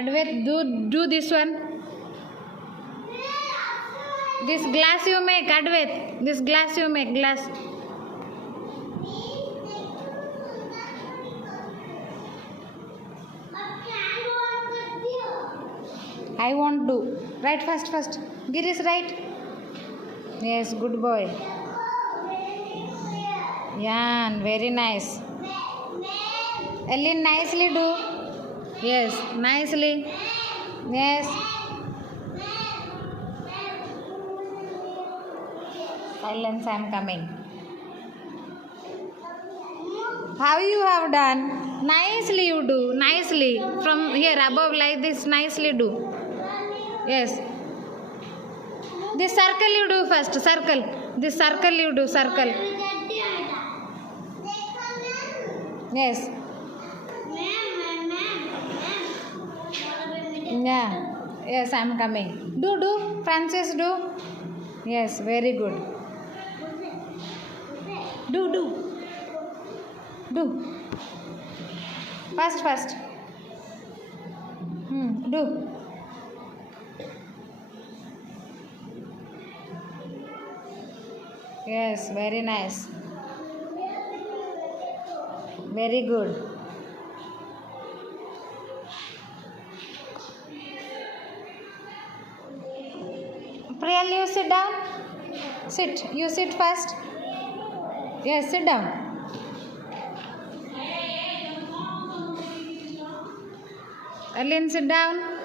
Advait, do this one. This glass you make, Advait. This glass you make, glass. I won't do. Write first. Girish, write. Yes, good boy. Yeah, very nice. Ellen, nicely do. Yes, nicely. Yes. Silence, I am coming. How you have done? Nicely you do. Nicely. From here above like this, nicely do. Yes. This circle you do first. Circle. This circle you do. Circle. Yes. Yeah. Yes, I am coming. Do. Francis, do. Yes, very good. Do. First. Do. Yes, very nice. Very good. Priyal, you sit down. Sit. You sit first. Yes, sit down. Arlene, sit down.